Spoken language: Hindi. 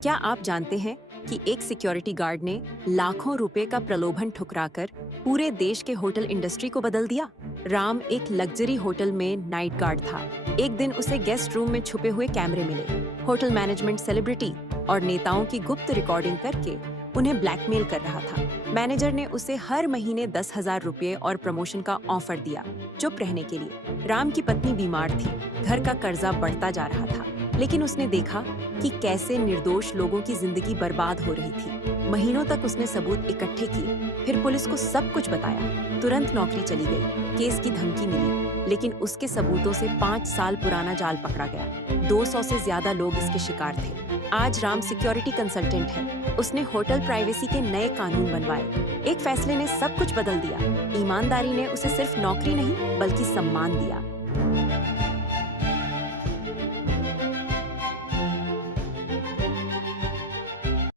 क्या आप जानते हैं कि एक सिक्योरिटी गार्ड ने लाखों रुपए का प्रलोभन ठुकराकर पूरे देश के होटल इंडस्ट्री को बदल दिया? राम एक लग्जरी होटल में नाइट गार्ड था। एक दिन उसे गेस्ट रूम में छुपे हुए कैमरे मिले। होटल मैनेजमेंट सेलिब्रिटी और नेताओं की गुप्त रिकॉर्डिंग करके उन्हें ब्लैकमेल कर रहा था। मैनेजर ने उसे हर महीने 10,000 रुपए और प्रमोशन का ऑफर दिया चुप रहने के लिए। राम की पत्नी बीमार थी, घर का कर्जा बढ़ता जा रहा था, लेकिन उसने देखा कि कैसे निर्दोष लोगों की जिंदगी बर्बाद हो रही थी। महीनों तक उसने सबूत इकट्ठे किए, फिर पुलिस को सब कुछ बताया। तुरंत नौकरी चली गई, केस की धमकी मिली, लेकिन उसके सबूतों से 5 साल पुराना जाल पकड़ा गया। 200 से ज्यादा लोग इसके शिकार थे। आज राम सिक्योरिटी कंसल्टेंट है। उसने होटल प्राइवेसी के नए कानून बनवाए। एक फैसले ने सब कुछ बदल दिया। ईमानदारी ने उसे सिर्फ नौकरी नहीं बल्कि सम्मान दिया।